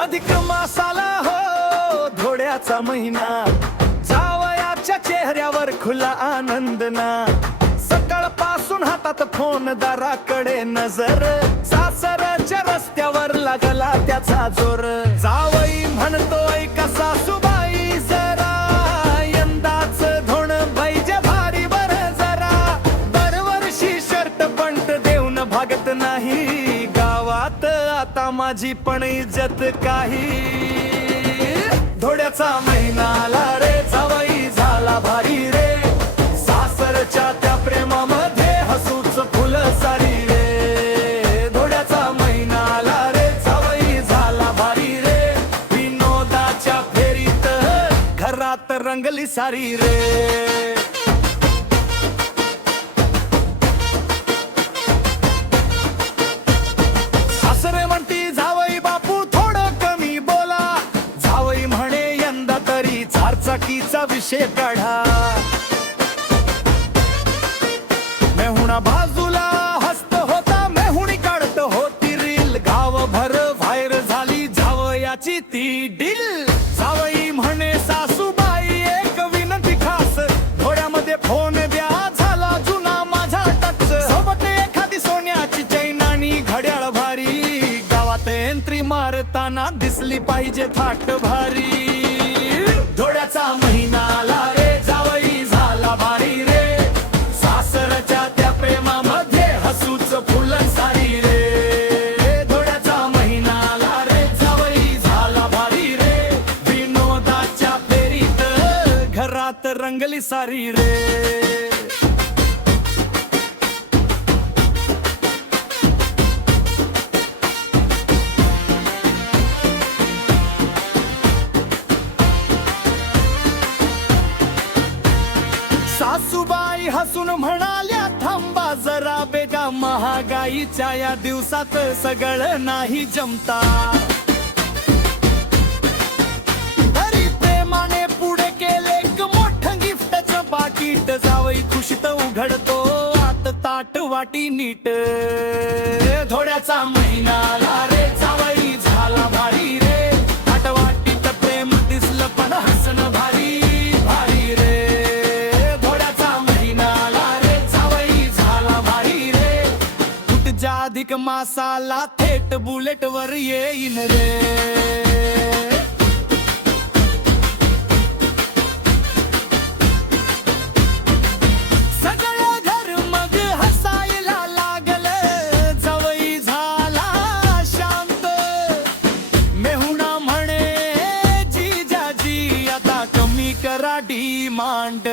अधिक मासाला हो धोड्याचा महिना, जावयाच्या चेहऱ्यावर खुला आनंद ना. सकाळपासून हातात फोन, दाराकडे नजर, सासरच्या रस्त्यावर लागला त्याचा जोर. जावई म्हणतोय का सासूबाई जरा, यंदाच धोण पाहिजे भारी बर जरा. दरवर्षी शर्ट पंट देऊन भागत नाही, गावात आता माझी पण इज्जत काही. धोड्याचा महिना आला रे, जावई झाला भारी रे, सासरच्या त्या प्रेमामध्ये हसूच फुल सारी रे. धोड्याचा महिना आला रे, जावई झाला भारी रे, विनोदाच्या फेरीत घरात रंगली सारी रे. सासरे म्हणती जावई बापू थोडं कमी बोला, जावई म्हणे यंदा तरी चारचाकीचा विषय काढा. मेहुणा बाजूला हसत होता, मेहुणी काढत होती रील, गावभर व्हायर झाली जावयाची ती डील. जावई म्हणे सासूबाई एक विनंती खास, थोड्यामध्ये फोन द्या झाला जुना माझा टच. सोबत एखादी सोन्याची चैन आणि घड्याळ भारी, गावात एंट्री मारताना दिसली पाहिजे थाट भारी. धोड्याचा महिना आला रे, जावई झाला भारी रे, सासरच्या त्या प्रेमामध्ये हसूच फुल सारी रे. धोड्याचा महिना आला रे, जावई झाला भारी रे, विनोदाच्या फेरीत घरात रंगली सारी रे. सासूबाई हसून म्हणाल्या थांबा जरा बेगा, महागाईच्या या दिवसात सगळं नाही जमता. तरी प्रेमाने पुढे केले एक मोठं गिफ्टचं पाकिट, जावई खुशीत उघडतो आत ताट वाटी नीट. धोड्याचा महिना आला रे, जावई झाला भारी रे, ताट वाटीत प्रेम दिसलं पण हसणं भारी भारी रे. अधिक मासाला थेट बुलेट वर येईन रे. सगळं घर मग हसायला लागलं, जावई झाला शांत. मेहुणा म्हणे जीजाजी आता कमी करा डिमांड.